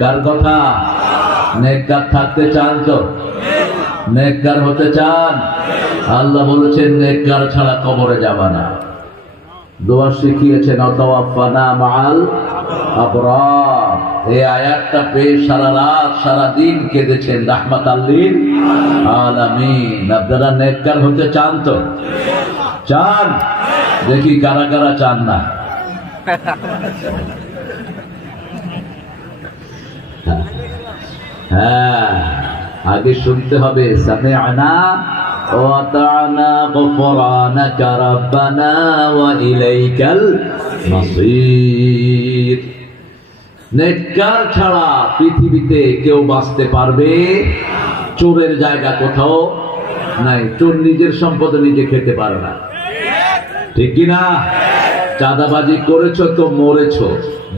কার কথা? নেককার থাকতে চান তো? নেককার হতে চান? আল্লাহ বলেছেন নেককার ছাড়া কবরে যাবা না। দোয়া শিখিয়েছেন অতাওয়াফানা মাআল আবরার। এই আয়াতটা পেয়ে সারা রাত সারা দিন কেঁদেছেন রাহমাতাল লিল আলামিন। আপনারা নেককার হতে চান তো? চান? দেখি কারা কারা চান না। হ্যাঁ, আগে শুনতে হবে সামি'না ওয়া আতা'না গফরানাকা রাব্বানা ওয়া ইলাইকাল মাসির। নেককার ছাড়া পৃথিবীতে কেউ বাঁচতে পারবে? চোরের জায়গা কোথাও নাই। চোর নিজের সম্পদ নিজে খেতে পারে না, ঠিক কিনা? চাঁদাবাজি করেছো তো মরেছো।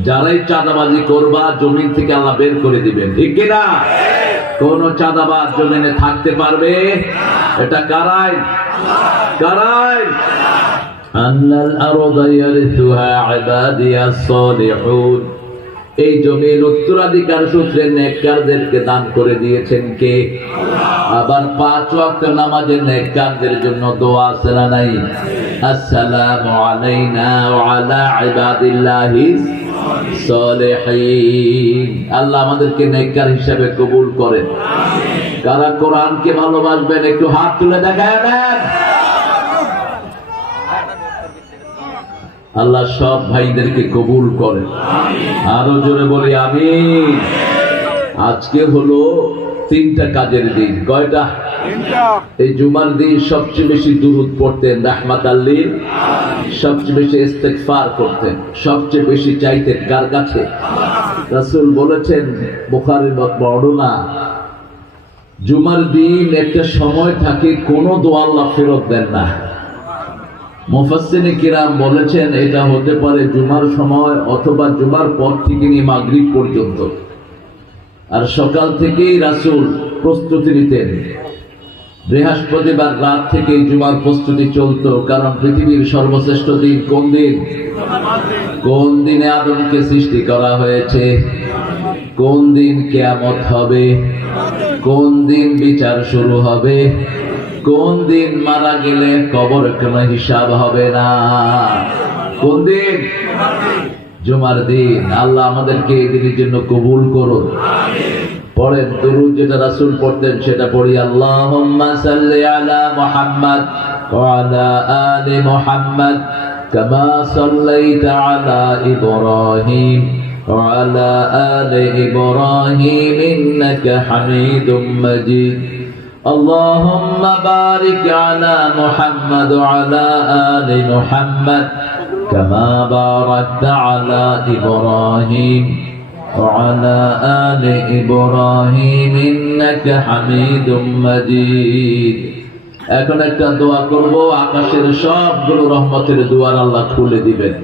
যারাই চাঁদাবাজি করবা জমিন থেকে আল্লাহ বের করে দিবেন, ঠিক কিনা? কোন চাঁদাবাজ জমিনে থাকতে পারবে? এটা কারাই কারাই আন্নাল আরদা ইয়ারিসুহা ইবাদিয়াস সালিহুন। এই জমির উত্তরাধিকার সূত্রে নেককারদেরকে দান করে দিয়েছেন কে? আবার 5 ওয়াক্ত নামাজে নেককারদের জন্য দোয়া আছে না নাই? আসসালামু আলাইনা ওয়া আলা ইবাদিল্লাহিস সালিহিন। আল্লাহ আমাদেরকে নেককার হিসেবে কবুল করেন। কারা কোরআনকে ভালোবাসবেন একটু হাত তুলে দেখায় দেন। আল্লাহ সব ভাইদেরকে কবুল করেন। আরো জোরে বলি আমিন। আজকে হলো 3টা কাজের দিন। কয়টা? এই জুমার দিন সবচেয়ে বেশি দুরূদ পড়তেন রাহমাতাল লিল, সবচেয়ে বেশি ইস্তিগফার করতেন, সবচেয়ে বেশি চাইতেন কার কাছে? রাসূল বলেছেন বুখারীর বর্ণনা, জুমার দিন একটা সময় থাকে কোন দোয়া আল্লাহ ফেরত দেন না। মুফাসসিরিনে কিরাম বলেছেন এটা হতে পারে জুমার সময় অথবা জুমার পর থেকে নিয়ে মাগরিব পর্যন্ত। আর সকাল থেকেই রাসূল প্রস্তুতি নিতেন। বৃহস্পতিবার রাত থেকে জুমার প্রস্তুতি চলতো, কারণ পৃথিবীর সর্বশ্রেষ্ঠ দিন কোন দিন? কোন দিনে আদমকে সৃষ্টি করা হয়েছে? কোন দিন কিয়ামত হবে? কোন দিন বিচার শুরু হবে? কোন দিন মারা গেলে কবর কোনো হিসাব হবে না? কোন দিন? জুমার দিন। আল্লাহ আমাদেরকে এই দিনের জন্য কবুল করুন। পড়েন দুরূদ যেটা রাসূল পড়তেন সেটা পড়ি। আল্লাহুম্মা সাল্লি আলা মুহাম্মাদ ওয়া আলা আলি মুহাম্মাদ কামা সাল্লাইতা আলা ইব্রাহিম ওয়া আলা আলি ইব্রাহিম ইন্নাকা হামিদুম মাজিদ। আল্লাহুম্মা বারিক আলা মুহাম্মাদ ওয়া আলা আলি মুহাম্মাদ কামা বারাকতা আলা ইব্রাহিম وعلى آل إبراهيم إنك حميد مجيد। এখন একটা দোয়া করব, আকাশের সবগুলো রহমতের দুয়ার আল্লাহ খুলে দিবেন।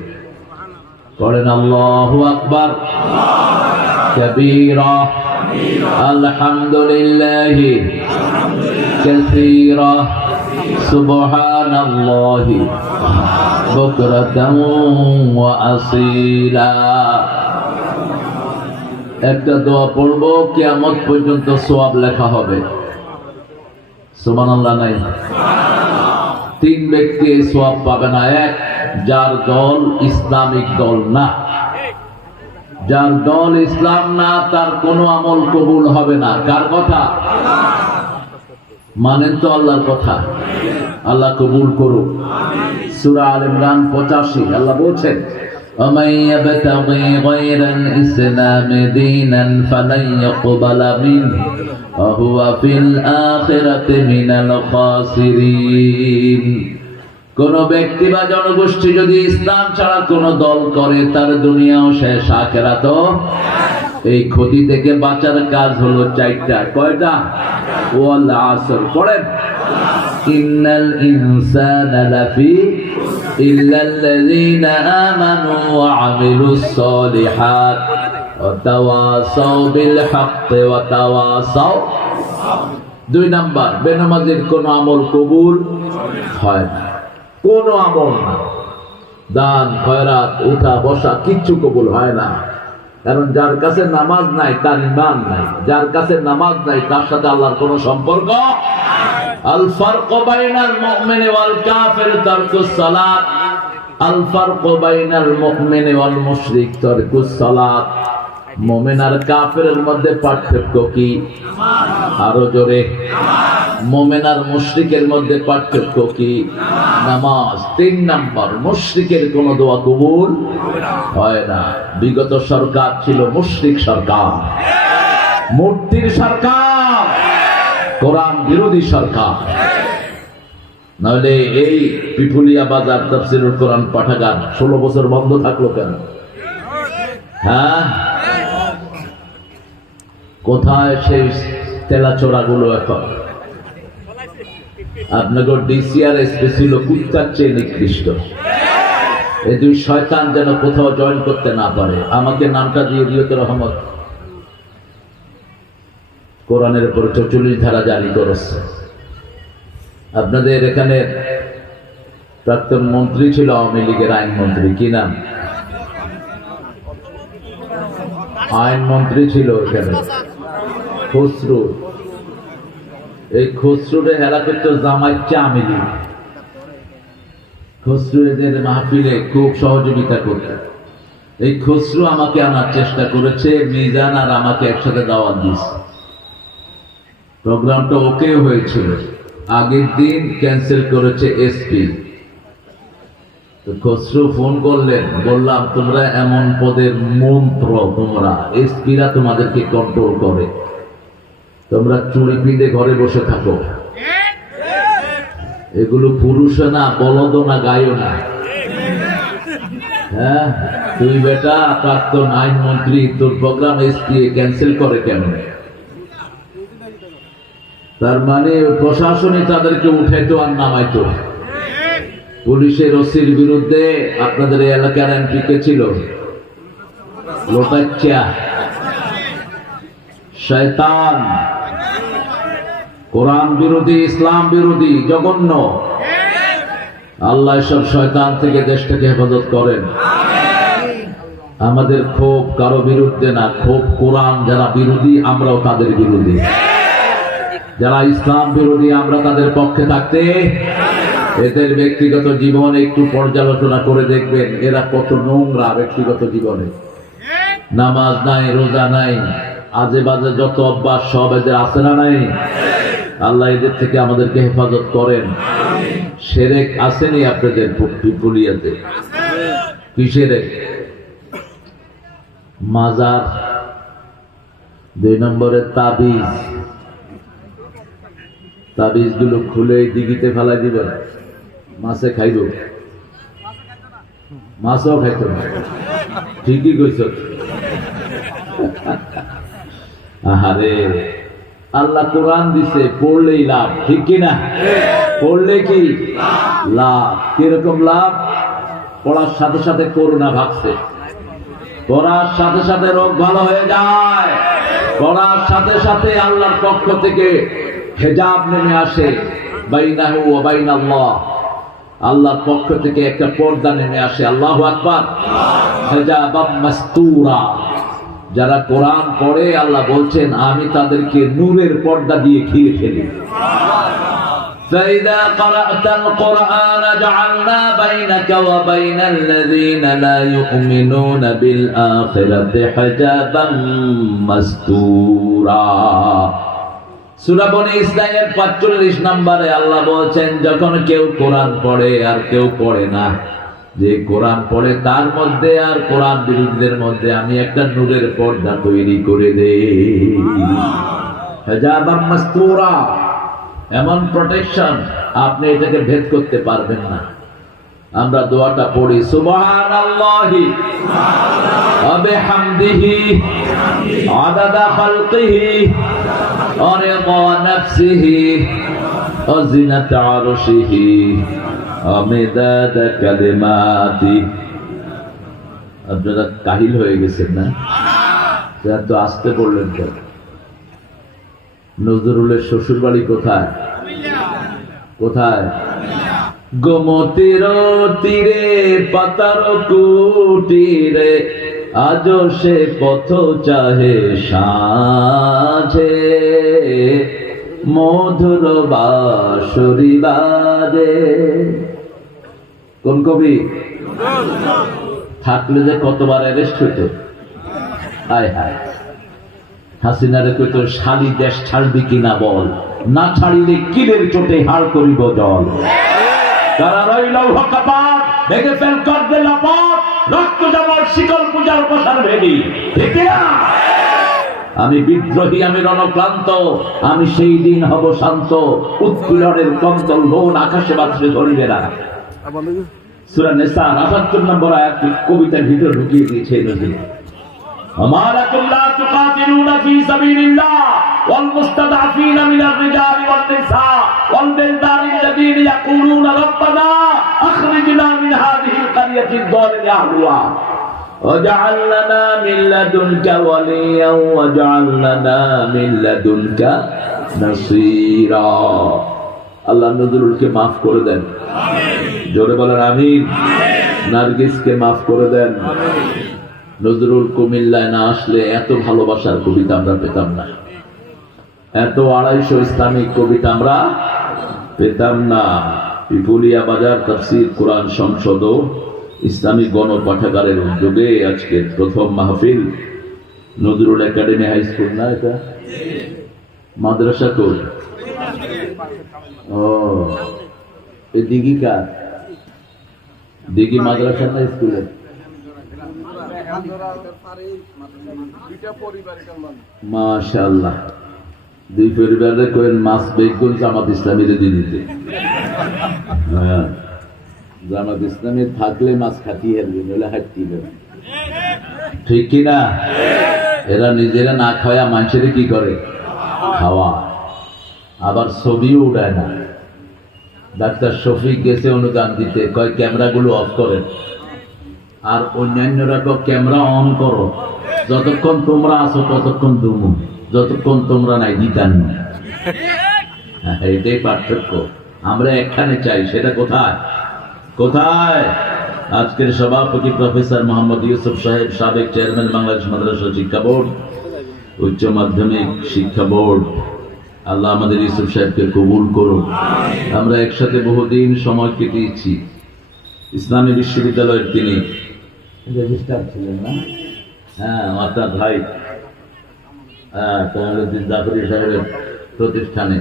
পড়েন আল্লাহু আকবার কাবীরা আলহামদুলিল্লাহি কাসীরা সুবহানাল্লাহি বুকরাতান ওয়া আসীলা। একটা দোয়া পড়বো, কিয়ামত পর্যন্ত সওয়াব লেখা হবে। সুবহানাল্লাহ নাই? 3 ব্যক্তি সওয়াব পাবে না। এক, যার দল ইসলামিক দল না। যার দল ইসলাম না তার কোনো আমল কবুল হবে না। কার কথা? মানেন তো আল্লাহর কথা? আল্লাহ কবুল করুক। সূরা আলে ইমরান 85 আল্লাহ বলছেন ومن يبتغي غير الإسلام دينا فلن يقبل منه وهو في الآخرة من الخاسرين। কোন ব্যক্তি বা জনগোষ্ঠী যদি ইসলাম ছাড়া কোন দল করে তার দুনিয়াও শেষ, আখিরাতও। এই ক্ষতি থেকে বাঁচার কাজ হলো 4টা। কয়টা? ওয়াল আসর। পড়েন ইন্নাল ইনসানা লাফি ইল্লাল্লাযীনা আমানু ওয়া আমিলুস সলিহাত ওয়া তাওয়াসাউ বিল হাক্কি ওয়া তাওয়াসাউ। 2 নাম্বার, বেনামাজির কোন আমল কবুল হয় না। কোন আমল না, দান খয়রাত উঠা বসা কিচ্ছু কবুল হয় না। কারণ যার কাছে নামাজ নাই তার ঈমান নাই, যার কাছে নামাজ নাই তার সাথে আল্লাহর কোনো সম্পর্ক। আল ফারকু বাইনাল মুমিনি ওয়াল কাফির তারকুস সালাত, আল ফারকু বাইনাল মুমিনি ওয়াল মুশরিক তারকুস সালাত। মুমিন আর কাফেরের মধ্যে পার্থক্য কি? আরো জোরে। মুমিন আর মুশরিকের মধ্যে পার্থক্য কি? নামাজ। 3 নাম্বার, মুশরিকের কোন দোয়া কবুল হয় না। বিগত সরকার ছিল মুশরিক সরকার, মূর্তির সরকার, কোরআন বিরোধী সরকার। নাহলে এই পিপুলিয়া বাজার তাফসীরুল কোরআন পাঠাগার 16 বছর বন্ধ থাকলো কেন? হ্যাঁ, কোথায় সেই তেলাচোরা গুলো? এখন আপনাকে ডিসিআর এসপি ছিল কুত্তার চেয়ে নিকৃষ্ট। এই দুই শয়তান যেন কোথাও জয়েন করতে না পারে। আমাকে নামটা দিয়ে দিয়তে রহমত। কোরআনের উপর 44 ধারা জারি করেছে। আপনাদের এখানে প্রাক্তন মন্ত্রী ছিল আওয়ামী লীগের আইনমন্ত্রী, কি নাম? আইনমন্ত্রী ছিল এখানে খসরু। এই খসরুরে হেরা করত জামায়াত চামিলি। খসরু এদের মাহফিলে খুব সহযোগিতা করত। এই খসরু আমাকে আনার চেষ্টা করেছে, মিজান আর আমাকে একসাথে দাওয়াত দিয়েছে। প্রোগ্রামটা ওকে হয়েছিল, আগের দিন ক্যান্সেল করেছে এসপি। খসরু ফোন করলেন, বললাম তোমরা এমন পদের মন্ত্র, তোমরা এসপিরা তোমাদেরকে কন্ট্রোল করে, তোমরা চুরি পিঁধে ঘরে বসে থাকো। এগুলো পুরুষ না, বলদ না, গায়ও না। হ্যাঁ, তুই বেটা প্রাক্তন আইনমন্ত্রী, তোর প্রোগ্রাম এসপি ক্যান্সেল করে কেন? তার মানে প্রশাসনে তাদেরকে উঠাইতো আর নামাইতো। পুলিশের ওসির বিরুদ্ধে আপনাদের এলাকার এমপি কে ছিল? লোটাচ্চা, শয়তান, কোরআন বিরোধী, ইসলাম বিরোধী, জঘন্য। আল্লাহ সব শয়তান থেকে দেশটাকে হেফাজত করেন। আমাদের ক্ষোভ কারো বিরুদ্ধে না, ক্ষোভ কোরআন যারা বিরোধী আমরাও তাদের বিরোধী, যারা ইসলাম বিরোধী আমরা তাদের পক্ষে থাকতে। এদের ব্যক্তিগত জীবনে একটু পর্যালোচনা করে দেখবেন এরা কত নোংরা ব্যক্তিগত জীবনে। নামাজ নাই, রোজা নাই, আজে বাজে যত অভ্যাস সব এদের আছে না নাই? আল্লাহ এদের থেকে আমাদেরকে হেফাজত করেন। শিরক আসেনি আপনাদের পিপুলিয়াতে? কি শিরক? মাজার। 2 নম্বরে তাবিজ। তাবিজ গুলো খুলে দিঘিতে ফেলাই দিবেন, মাছে খাইব। মাছও খাইত না। ঠিকই কইছ। আহারে, আল্লাহ কোরআন দিছে, পড়লেই লাভ, ঠিক কিনা? পড়লে কি লাভ? কিরকম লাভ? পড়ার সাথে সাথে করোনা ভাগছে, পড়ার সাথে সাথে রোগ ভালো হয়ে যায়, পড়ার সাথে সাথে আল্লাহর পক্ষ থেকে হেজাব নেমে আসে, বাইনাহু ওয়া বাইনাল্লাহ, আল্লাহর পক্ষ থেকে একটা পর্দা নেমে আসে। আল্লাহু আকবার। হেজাবাম মাসতুরা। যারা কোরআন পড়ে আল্লাহ বলছেন আমি তাদেরকে নূরের পর্দা দিয়ে ঘিরে ফেলি। فَإِذَا قَرَأْتَ الْقُرْآنَ جَعَلْنَا بَيْنَكَ وَبَيْنَ الَّذِينَ لَا يُؤْمِنُونَ بِالْآخِرَةِ حِجَابًا مَسْتُورًا। সূরা বনী ইসরাঈলের 45 নম্বরে আল্লাহ বলছেন যখন কেউ কোরআন পড়ে আর কেউ পড়ে না, যে কোরআন পড়ে তার মধ্যে আর কোরআন বিরোধীদের মধ্যে আমি একটা নূরের পর্দা তৈরি করে দেই। হিজাবাম মাসতুরা, এমন প্রোটেকশন আপনি এটাকে ভেদ করতে পারবেন না। আমরা দোয়াটা পড়ি, সুবহানাল্লাহি ওয়া বিহামদিহি আদাদা খালকিহি ওয়া রিদা নাফসিহি ওয়া জিনাতা আরশিহি ওয়া মিদাদা কালিমাতি। আপনারা কাহিল হয়ে গেছেন না? এত আসতে বললেন কেন? নজরুলের শ্বশুর বাড়ি কোথায়? কোথায়? গোমতীর তীরে পাতার কুটিরে আজও সে পথ চাহে সাঁঝে, মধুর বাঁশরি বাজে। কোন কবি? থাকলে যে কতবার অ্যারেস্ট হইতো। হায় হায়, হাসিনারে কইতো শালি দেশ ছাড়বি কিনা বল, না ছাড়িলে কিলের চোটে হাড় করিব জল। তারা রইল হকাপাত, ভেঙে ফেল করবে লাপাত, রক্ত জমর শিকল পূজার প্রসার ভেদি। ঠিক না? আমি বিদ্রোহী, আমি রণক্লান্ত, আমি সেই দিন হব শান্ত, উৎপীড়নের কন্তল লোন আকাশে বাতাসে ধরিবে না। সূরা নিসার ৭৮ নম্বর আয়াত কবিতার ভিতর ঢুকিয়ে দিয়েছে নবী। আমালাকুম লা তুকাতিলুনা ফি সাবিলিল্লাহ ওয়াল মুস্তাদআফিনা মিনার রিজালি ওয়ান নিসা ওয়াল বিলদানি আল্লাযীনা ইয়াকুলুনা রাব্বানা আখরিজনা মিন হাযিহিল ক্বরিয়াতিদ যালিমি আহলুহা ওয়াজআল লানা মিন লাদুনকা ওয়ালিয়া ওয়াজআল লানা মিন লাদুনকা নাসীরা। আল্লাহ নজরুলকে মাফ করে দেন, আমিন। জোরে বলেন আমিন। নার্গিসকে মাফ করে দেন। নজরুল কুমিল্লায় না আসলে এত ভালোবাসার কবিতা আমরা পেতাম না, এত ২৫০ ইসলামিক কবিতা আমরা পেতাম না। পিপুলিয়া বাজার তাফসীর কোরআন সংসদ ও ইসলামী গণপাঠাগারের উদ্যোগে আজকে প্রথম মাহফিল। নজরুল একাডেমি হাই স্কুল না এটা? মাদ্রাসা কোন? ও, এই দিঘি কার? দিঘি মাদ্রাসা না স্কুলে? মাশাআল্লাহ, দুই পরিবারে কোয়েন মাস বেগুন জামাত ইসলামীর দিয়ে দিতে। জামাত ইসলামী থাকলে মাছ খাতি হেলবে, নইলে হাঁটতি হবে। ঠিক কিনা? এরা নিজেরা না খাওয়া মানুষের কি করে? খাওয়া। আবার ছবিও উড়ায় না। ডাক্তার শফিক গেছে অনুদান দিতে, কয় ক্যামেরাগুলো অফ করেন, আর অন্যান্যরা ক্যামেরা অন করো, যতক্ষণ তোমরা আছো ততক্ষণ দুমু, যতক্ষণ তোমরা নাই দিতান না। এটাই পার্থক্য। আমরা একখানে চাই, সেটা কোথায়? কোথায়? আজকের সভাপতি প্রফেসর মোহাম্মদ ইউসুফ সাহেব, সাবেক চেয়ারম্যান বাংলাদেশ মাদ্রাসা শিক্ষা বোর্ড, উচ্চ মাধ্যমিক শিক্ষা বোর্ড, আল্লাহ আমাদের ইউসুফ সাহেবকে কবুল করুন। আমরা একসাথে বহুদিন সময় কেটেছি। ইসলামী বিশ্ববিদ্যালয়ের তিনি রেজিস্ট্রার ছিলেন না? হ্যাঁ, মাতার ভাই কামালউদ্দিন জাফরি সাহেবের প্রতিষ্ঠানে।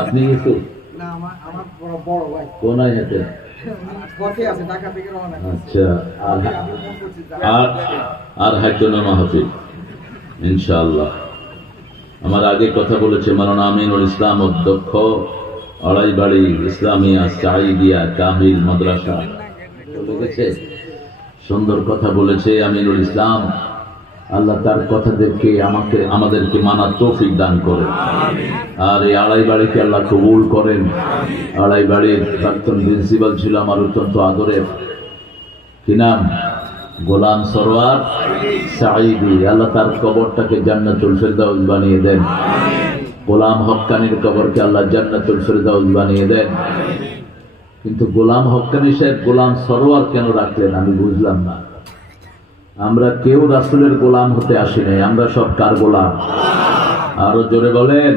আপনি ইউসুফ? কোন হেঁটে? আচ্ছা, আর হাইজনা মাহফিল ইনশাআল্লাহ। আমার আগে কথা বলেছে মাওলানা আমিনুল ইসলাম, অধ্যক্ষ, আড়াইবাড়ি ইসলামিয়া সাঈদিয়া কামিল মাদ্রাসা। সুন্দর কথা বলেছে আমিনুল ইসলাম। আল্লাহ তার কথাদেরকে আমাদেরকে মানার তৌফিক দান করেন, আর এই আড়াইবাড়িকে আল্লাহ কবুল করেন। আড়াইবাড়ির প্রাক্তন প্রিন্সিপাল ছিল আমার অত্যন্ত আদরের, কি নাম? গোলাম সরোয়ার সাঈদী। আল্লাহ তার কবরটাকে জান্নাতুল ফেরদাউস বানিয়ে দেন। গোলাম হক্কানির কবরকে আল্লাহ জান্নাতুল ফেরদাউস বানিয়ে দেন। কিন্তু গোলাম হক্কানি সাহেব গোলাম সরোয়ার কেন রাখলেন আমি বুঝলাম না। আমরা কেউ রাসূলের গোলাম হতে আসি নাই, আমরা সব কার গোলাম? আরো জোরে বলেন,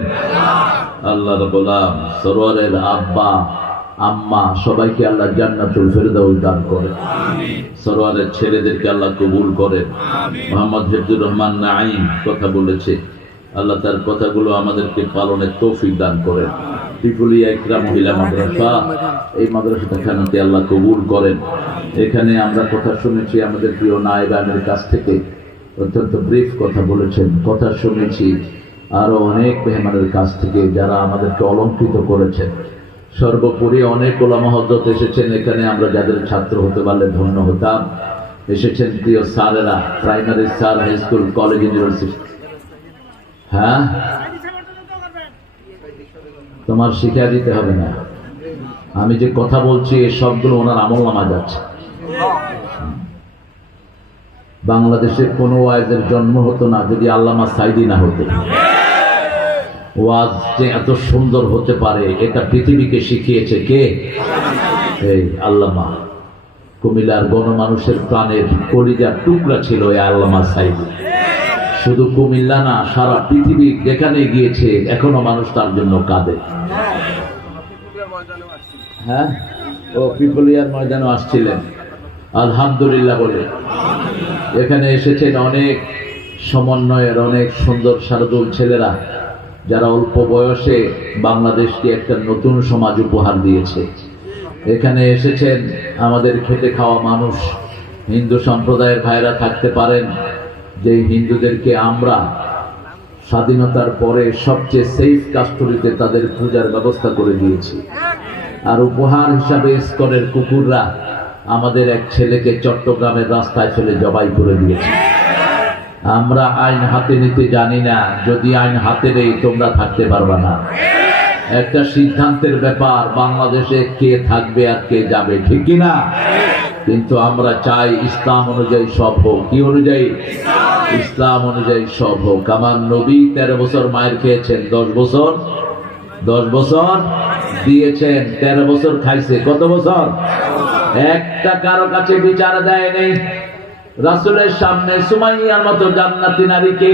আল্লাহর গোলাম। সরোয়ারের আব্বা আম্মা সবাইকে আল্লাহ জান্নাতুল ফেরদাউস দান করেন। সরোয়ারের ছেলেদেরকে আল্লাহ কবুল করেন। মোহাম্মদ হিফজুর রহমান নাঈম কথা বলেছে, আল্লাহ তার কথাগুলো আমাদেরকে পালনের তৌফিক দান করেন। পিপুলিয়া ইকরা মহিলা মাদ্রাসা, এই মাদ্রাসাটা খানাতে আল্লাহ কবুল করেন। এখানে আমরা কথা শুনেছি আমাদের প্রিয় নায়েব আমিরের কাছ থেকে, অত্যন্ত ব্রিফ কথা বলেছেন। কথা শুনেছি আরো অনেক মেহমানের কাছ থেকে যারা আমাদেরকে অলঙ্কৃত করেছেন। সর্বোপরি অনেক ওলামা হযরত এসেছেন এখানে, আমরা যাদের ছাত্র হতে পারলে ধন্য হতাম। এসেছেন প্রিয় স্যারেরা, primary sir, high school, college, university. হ্যাঁ, তোমার শিক্ষা দিতে হবে না, আমি যে কথা বলছি এই সবগুলো ওনার আমলনামা যাচ্ছে। বাংলাদেশে কোনো ওয়াইজের জন্ম হতো না যদি আল্লামা সাইদি না হতো। ওয়াজ যে এত সুন্দর হতে পারে এটা পৃথিবীকে শিখিয়েছে কে? এই আল্লামা। কুমিল্লার গণমানুষের প্রাণের কলিজার টুকরা ছিল এই আল্লামা সাইদি। শুধু কুমিল্লা না, সারা পৃথিবী যেখানে গিয়েছে এখনো মানুষ তার জন্য কাঁদে। হ্যাঁ, ও পিপলিয়ার ময়দানে আসছিলেন, আলহামদুলিল্লাহ বলে। এখানে এসেছেন অনেক সমন্বয়ের অনেক সুন্দর শারদুল ছেলেরা, যারা অল্প বয়সে বাংলাদেশকে একটা নতুন সমাজ উপহার দিয়েছে। এখানে এসেছেন আমাদের খেটে খাওয়া মানুষ, হিন্দু সম্প্রদায়ের ভাইরা থাকতে পারেন, যে হিন্দুদেরকে আমরা স্বাধীনতার পরে সবচেয়ে সেফ কাস্টডিতে তাদের পূজার ব্যবস্থা করে দিয়েছি। আর উপহার হিসাবে ইসকনের কুকুররা আমাদের এক ছেলেকে চট্টগ্রামের রাস্তায় ফেলে জবাই করে দিয়েছে। আমরা আইন হাতে নিতে জানি না, যদি আইন হাতে নেই তোমরা থাকতে পারবে না। একটা সিদ্ধান্তের ব্যাপার, বাংলাদেশে কে থাকবে আর কে যাবে, ঠিক কিনা? কিন্তু আমরা চাই ইসলাম অনুযায়ী সব হোক। কি অনুযায়ী? ইসলাম অনুযায়ী সব হোক। আমার নবী 13 বছর মায়ের খেয়েছেন, 10 বছর দিয়েছেন, 13 বছর খাইছে। কত বছর? একটা কারো কাছে বিচার দেয় নেই। রাসূলের সামনে সুমাইয়ার মতো জান্নাতি নারীকে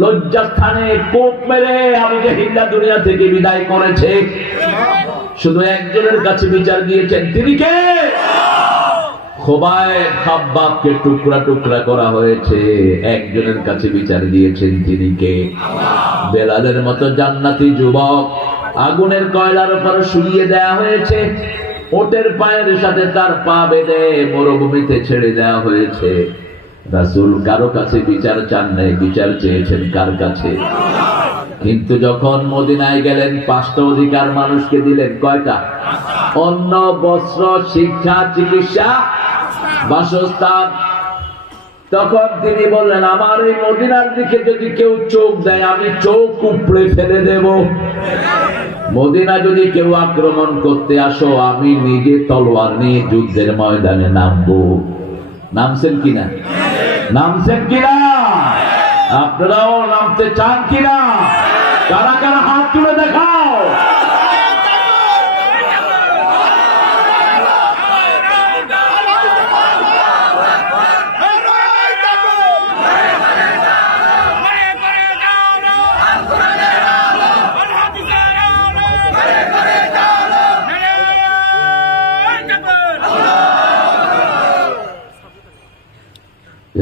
লজ্জাস্থানে কোপ মেরে আবু জাহিল দুনিয়া থেকে বিদায় করেছে। শুধু একজনের কাছে বিচার দিয়েছেন, তিনি কে? খোবায়েব খাব্বাবকে টুকরা টুকরা করা হয়েছে, একজনের কাছে বিচার দিয়েছেন, তিনি কে? বেলালের মতো জান্নাতি যুবক আগুনের কয়লার উপর শুইয়ে দেয়া হয়েছে, ওটের পায়ের সাথে তার পা বেঁধে মরুভূমিতে ছেড়ে দেওয়া হয়েছে। রাসূল কারো কাছে বিচার চান নাই, বিচার চেয়েছেন কার কাছে? কিন্তু যখন মদিনায় গেলেন, 5টা অধিকার মানুষকে দিলেন। কয়টা? অন্ন, বস্ত্র, শিক্ষা, চিকিৎসা, বাসস্থান। তখন তিনি বললেন, আমার এই মদিনার দিকে যদি কেউ চোখ দেয় আমি চোখ উপড়ে ফেলে দেব। মদিনা যদি কেউ আক্রমণ করতে আসো আমি নিজে তলোয়ার নিয়ে যুদ্ধের ময়দানে নামবো। নামছেন কিনা? নামছেন কিনা? আপনারাও নামতে চান কিনা? কারা কারা হাত তুলে দেখাও।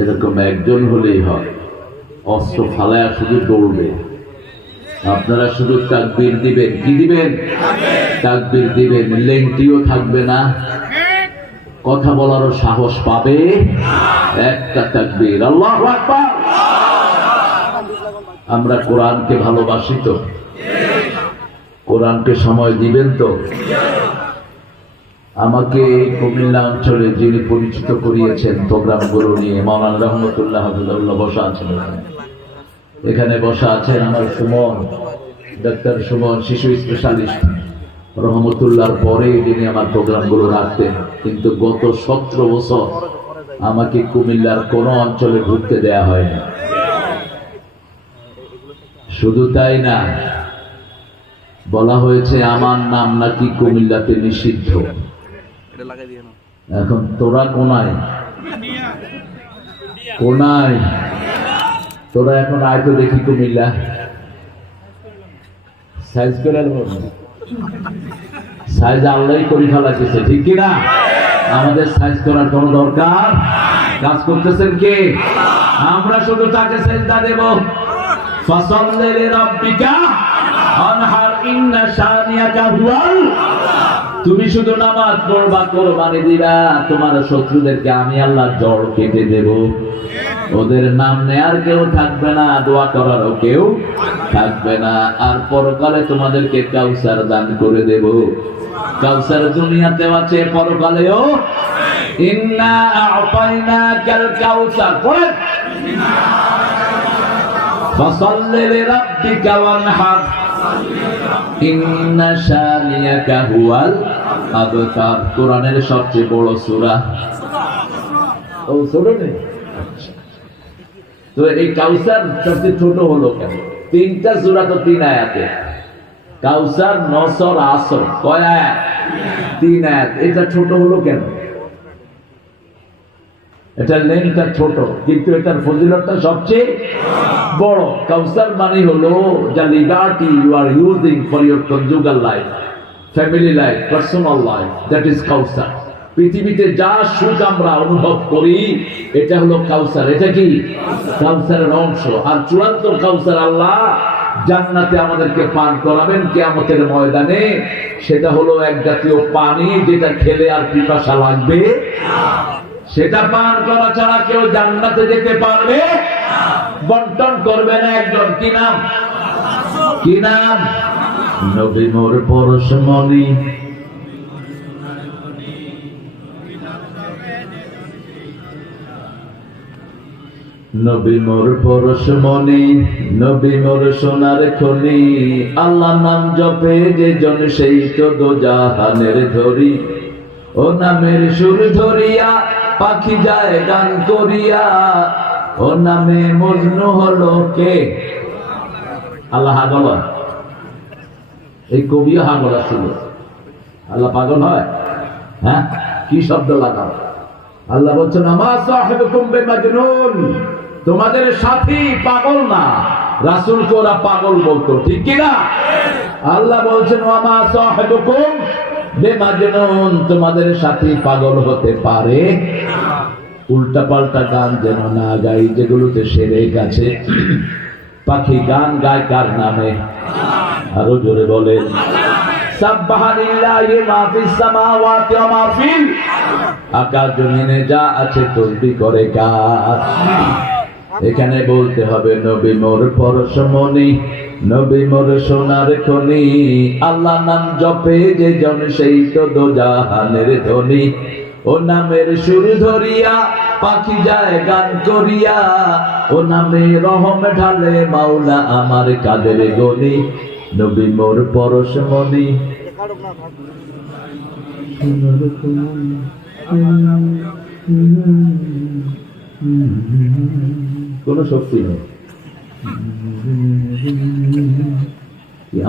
এরকম একজন হলেই হয়, অস্ত্র ফালায়া শুধু দৌড়বে। আপনারা শুধু তাকবীর দিবেন। কি দিবেন? তাকবীর দিবেন। লেংটিও থাকবে না, কথা বলারও সাহস পাবে। একটা তাকবীর, আল্লাহু আকবার। আমরা কোরআনকে ভালোবাসি তো? কোরআনকে সময় দিবেন তো? আমাকে এই কুমিল্লা অঞ্চলে যিনি পরিচিত করিয়েছেন প্রোগ্রামগুলো নিয়ে, মাওলানা রহমতুল্লাহ হাফিজাহুল্লাহ বসা আছেন এখানে বসা আছেন আমার সুমন, ডাক্তার সুমন, শিশু স্পেশালিস্ট রহমতুল্লাহর পরে যিনি আমার প্রোগ্রামগুলো রাখতেন। কিন্তু গত 17 বছর আমাকে কুমিল্লার কোন অঞ্চলে ঢুকতে দেয়া হয় না। শুধু তাই না, বলা হয়েছে আমার নাম নাকি কুমিল্লাতে নিষিদ্ধ। এখন তোরা কোনায় কোনায়, তোরা এখন আয় তো দেখি কুমিল্লা সাইজ করে, সাইজ আল্লাহ করে ফেলাচ্ছে, ঠিক কিনা? আমাদের সাইজ করার কোনো দরকার? কাজ করতেছেন কে? আমরা শুধু তাকে সেজদা দেব। ফাসাল্লি লিরাব্বিকা আনহার ইন্না শানিয়াকা হুয়াল। তুমি শুধু নামাজ পড়বা, কোরবানি দিবা, তোমার শত্রুদেরকে আমি আল্লাহ জড় কেটে দেব। ওদের নাম নেয়ার কেউ থাকবে না, দোয়া করারও কেউ থাকবে না। আর পরকালে তোমাদেরকে কাউসার দান করে দেব। কাউসার দুনিয়াতেও আছে, পরকালেও। ইন্না আ'তাইনাকাল কাউসার। পড়েন, ফাসাল্লি লিরাব্বিকা ওয়ানহার ইন্না শানিয়াকা হুয়াল আবতার। কোরআনের সবচেয়ে বড় সূরা। ও ছোট নেই তো, এই কাউসার সবচেয়ে ছোট হলো কেন? 3টা সূরা তো 3 আয়াতে। কাউসার, নসর, আসর, কয় আয়াত? 3 আয়াত। এটা ছোট হলো কেন? এটার লেনটা ছোট, কিন্তু এটার ফজিলতটা সবচেয়ে বড়। কাউসার মানে হলো যা liberty you are using for your conjugal life, family life, personal life, that is Kausar. পৃথিবীতে যা সুখ আমরা অনুভব করি এটা হলো কাউসার। এটা কি? কাউসারের অংশ। আর চূড়ান্ত কাউসার আল্লাহ জান্নাতে আমাদেরকে পান করাবেন কিয়ামতের ময়দানে। সেটা হলো এক জাতীয় পানি, যেটা খেলে আর পিপাসা লাগবে না। সেটা পান করা ছাড়া কেউ জান্নাতে যেতে পারবে না। বন্টন করবে না একজন। কি নাম? কি নাম? নবী মোর পরশমণি, নবী মোর পরশমণি, নবী মোর সোনার খনি। আল্লাহ নাম জপে যে জন সেই তো দোজাহানের ধরি। ও নামের সুর ধরিয়া পাখি যায় গান করিয়া। ও নামে মজনু হলো কে? আল্লাহ পাগল হয়। এই কবিও হাগলা ছিল। আল্লাহ পাগল হয়? হ্যাঁ, কি শব্দ লাগাও? আল্লাহ বলছেন আমা সাহিবুকুম বিমাজনুন, তোমাদের সাথী পাগল না। রাসূলকে ওরা পাগল বলতো, ঠিক কি না? আল্লাহ বলছেন আমা সাহিবুকুম বিমাজনুন, তোমাদের সাথী পাগল হতে পারে না। উল্টা পাল্টা গান যেন না গাই, যেগুলোতে শিরক আছে। পাখি গান গায় কার নামে? আরো জোরে বলেন সাবহানাল্লাহি মা ফিস সামাওয়াতি ওয়া মা ফিল, আকাশ জমিনে যা আছে তসবিহ করে কার? এখানে বলতে হবে নবী মোর পরশমণি, নবী মোর সোনার খনি। আল্লাহ নাম জপে যে জন সেই তো দোজাহানের ধনি। ও নামের সুর ধরিয়া পাখি যায় গান করিয়া। ও নামে রহম ঢালে মাওলা আমার কাদের গনি। নবী মোর পরশমণি। কোন শক্তি নেই।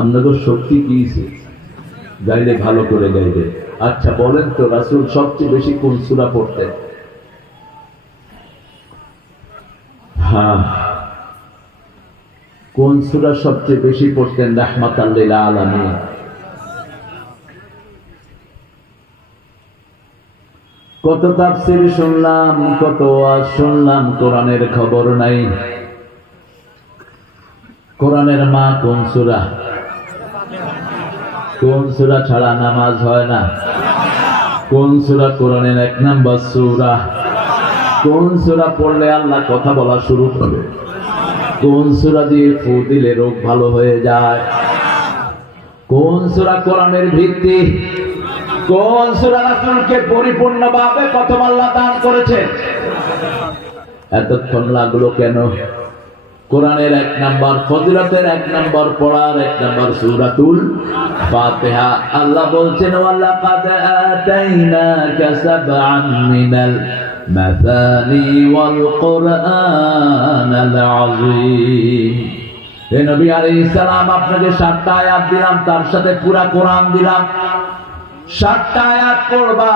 আপনাদের শক্তি কি গাইলে ভালো করে গাইবে। আচ্ছা বলেন তো, রাসূল সবচেয়ে বেশি কোন সূরা পড়তেন? হ্যাঁ, কোন সূরা সবচেয়ে বেশি পড়তেন? রাহমাতাল লিল আলামিন। কত তাফসীর শুনলাম, কত ওয়াজ শুনলাম, কোরআনের খবর নাই। কোরআনের মা কোন সূরা? কোন সূরা ছাড়া নামাজ হয় না? কোন সূরা কোরআনের 1 নম্বর সূরা? কোন সূরা পড়লে আল্লাহ কথা বলা শুরু করে? কোন সূরা দিয়ে ফু দিলে রোগ ভালো হয়ে যায়? কোন সূরা কোরআনের ভিত্তি? কোন সূরা রাসূলকে পরিপূর্ণভাবে প্রথম আল্লাহ দান করেছেন? এতক্ষণ লাগলো কেন? কোরআনের 1 নম্বর ফজিলতের 1 নম্বর পড়ার 1 নম্বর সূরাতুল ফাতিহা। আল্লাহ বলছেন ওয়ালাকাদ আতাইনাকা সাবআন মিনাল মাসানি ওয়াল কুরআনাল আযীম। হে নবী আলাইহিস সালাম, আপনাকে 7টা আয়াত দিলাম, তার সাথে পুরা কোরআন দিলাম। 7টা আয়াত পড়বা,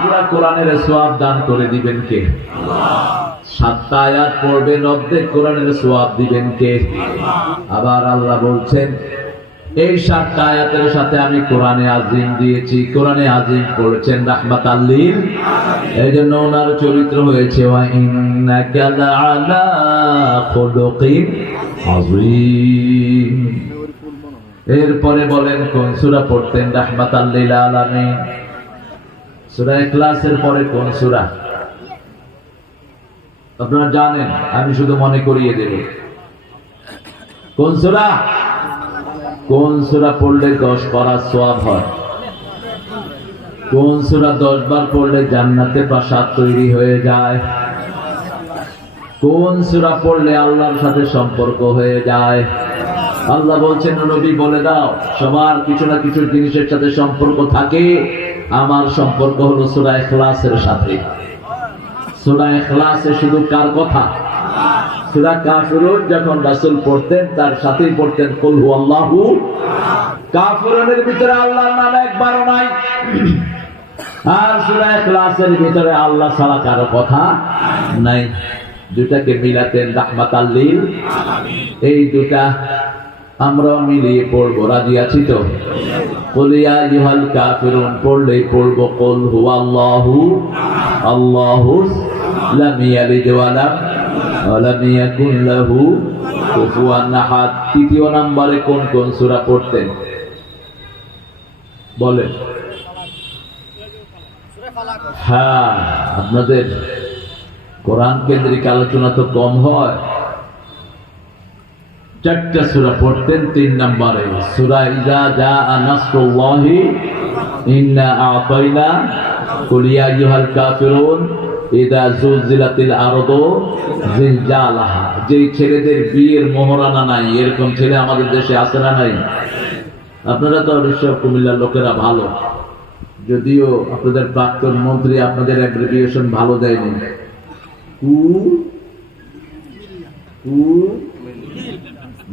পুরা কোরআনের সওয়াব দান করে দিবেন কে? আল্লাহ। 7টা আয়াত পড়বেন, অর্ধেক কোরআনের সওয়াব দিবেন কে? আবার আল্লাহ বলছেন এই 7টা আয়াতের সাথে আমি কোরআনে আযীম দিয়েছি। কোরআনে আযীম পড়েছেন রাহমাতাল লিল আলামিন। এইজন্য ওনার চরিত্র হয়েছে ওয়া ইন্নাকা লাআলা খুলুকিন আযীম। এরপরে বলেন কোন সূরা পড়তেন রাহমাতাল লিল আলামিন? সূরা ইখলাসের পরে কোন সূরা? আপনারা জানেন, আমি শুধু মনে করিয়ে দেব। কোন সূরা? কোন সূরা পড়লে 10 পারা সওয়াব হয়? কোন সূরা 10 বার পড়লে জান্নাতে প্রাসাদ তৈরি হয়ে যায়? কোন সূরা পড়লে আল্লাহর সাথে সম্পর্ক হয়ে যায়? আল্লাহ বলছেন নবী বলে দাও, সবার কিছু না কিছু জিনিসের সাথে সম্পর্ক থাকে। আমার সম্পর্ক হলো সূরা ইখলাসের সাথে। সূরা ইখলাসে শুধু কার কথা? সূরা কাফিরুন যখন রাসূল পড়তেন তার সাথেই পড়তেন কুল হুয়াল্লাহু। কাফিরুনের ভিতরে আল্লাহর নাম একবারও নাই। আর সূরা ইখলাসের ভিতরে আল্লাহ ছাড়া কারো কথা নাই। দুটাকে মিলাতেন রাহমাতাল লিল আলামিন। এই দুটা আমরা মিলিয়ে পড়বো, রাজি আছি তো? কুল ইয়া আইয়ুহাল কাফিরুন পড়লেই পড়বো কুল হুয়াল্লাহু আল্লাহু লাম ইয়ালিদ ওয়া লাম ইয়াকুল লাহু কুফুয়ান আহাদ। তৃতীয় নম্বরে কোন কোন সূরা পড়তেন বলেন? হ্যাঁ, আপনাদের কোরআন কেন্দ্রিক আলোচনা তো কম হয়। চারটা সূরা পড়তেন। 3 নম্বরে সূরা ইযা জাআ নাসরুল্লাহি ইন্না আ'তাইনা, কুল ইয়া আইয়ুহাল কাফিরুন, ইযা যুলজিলাতিল আরদু জিলজালাহা। যেই ছেলেদের বিয়ের মোহরানা নাই, এরকম ছেলে আমাদের দেশে আছে না নাই? আপনারা তো অবশ্য কুমিল্লার লোকেরা ভালো, যদিও আপনাদের প্রাক্তন মন্ত্রী আপনাদের অ্যাব্রিভিয়েশন ভালো দেয়নি।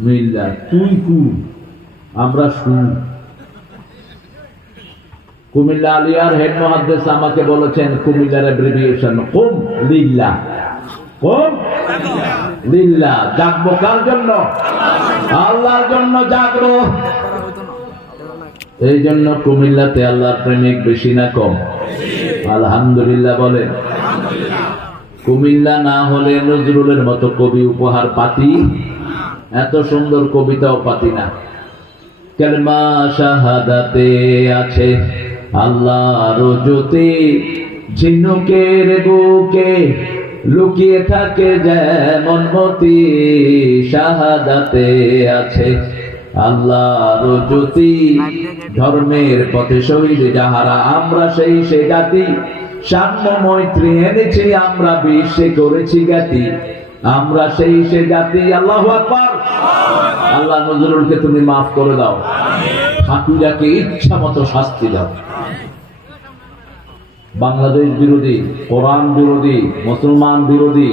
মিল্লা, তুই কু, আমরা শু। কুমিল্লা আলিয়ার হেড মুহাদ্দিস আমাকে বলেছেন কুমিল্লার অ্যাব্রিভিয়েশন কুম লিল্লাহ। কুম লিল্লাহ। জাগবো কার জন্য? আল্লাহর জন্য জাগবো। এই জন্য কুমিল্লাতে আল্লাহর প্রেমিক বেশি না কম? আলহামদুলিল্লাহ বলেন। কুমিল্লা না হলে নজরুলের মতো কবি উপহার পাতি, এত সুন্দর কবিতাও পাতি না। কালেমা শাহাদাতে আছে আল্লাহর জ্যোতি, ঝিনুকের বুকে লুকিয়ে থাকে যেমন মতি। শাহাদাতে আছে আল্লাহর জ্যোতি, ধর্মের পথে শহীদ যাহারা, আমরা সেই সে জাতি। সাম্য মৈত্রী এনেছি আমরা, বিশ্বে করেছি জ্ঞাতি, আমরা সেই সে জাতি। আল্লাহু আকবার। আল্লাহ নজরুলকে তুমি মাফ করে দাও, ঠাকুরাকে ইচ্ছা মতো শাস্তি দাও। বাংলাদেশ বিরোধী, কোরআন বিরোধী, মুসলমান বিরোধী,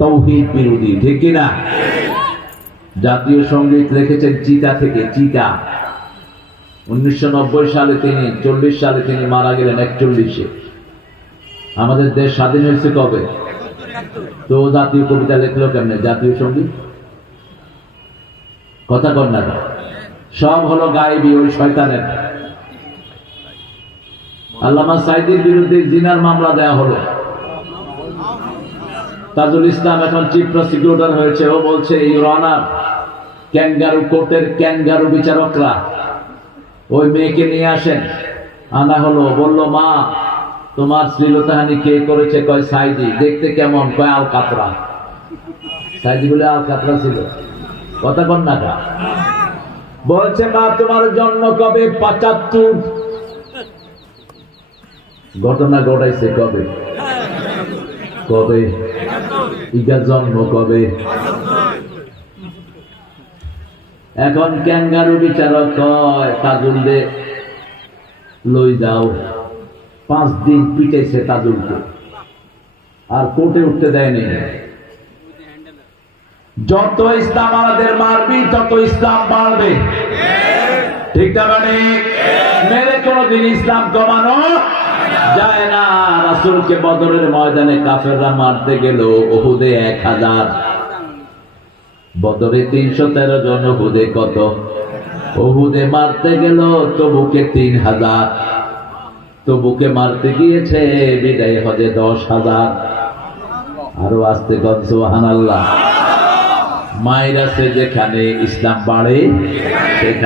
তাওহীদ বিরোধী, ঠিক কিনা? জাতীয় সঙ্গীত লিখেছেন চিতা থেকে, চিতা। 1990 সালে তিনি, 40 সালে তিনি মারা গেলেন 41-এ। আমাদের দেশ স্বাধীন হয়েছে কবে? তো জাতীয় কবিতা লিখলো কেমনে? জাতীয় সঙ্গীত কথা কর না, সব হলো গায়েবী, ওই শয়তানের। আল্লামা সাইদির বিরুদ্ধে জিনার মামলা দেয়া হলো। তাজুল ইসলাম এখন চিফ প্রসিকিউটর হয়েছে। ও বলছে ইউর অনার, ক্যাঙ্গারু কোর্টের ক্যাঙ্গারু বিচারকরা ওই মেয়েকে নিয়ে আসেন। আনা হলো, বলল মা তোমার শ্লীলতাহানি কে করেছে? কয় সাইদি। দেখতে কেমন? কয় আল কাতরা। সাইদি বলে আল কাতরা ছিল, কথা কন না। বলছে মা তোমার জন্ম কবে? 75। ঘটনা ঘটাইছে কবে? কবে? ইগা জন্ম কবে? এখন ক্যাঙ্গারু বিচারক কয় তাজুল দে লই যাও। 5 দিন পিটাইছে তাজুলকে, আর কোর্টে উঠতে দেয়নি। যত ইসলাম আমাদের মারবি তত ইসলাম বাড়বে, ঠিক না? মানে মেরে কোনদিন ইসলাম কমানো যায় না। রাসূলকে বদরের ময়দানে কাফেররা মারতে গেল, উহুদে 1000, বদরে 313 জন, উহুদে কত? উহুদে মারতে গেল তবুকে 3000, তবুকে মারতে গিয়েছে বিদায় হজে 10,000। আরো আসতে গদ সুবহানাল্লাহ। মায়ের আছে যেখানে ইসলাম বাড়ে সেখানে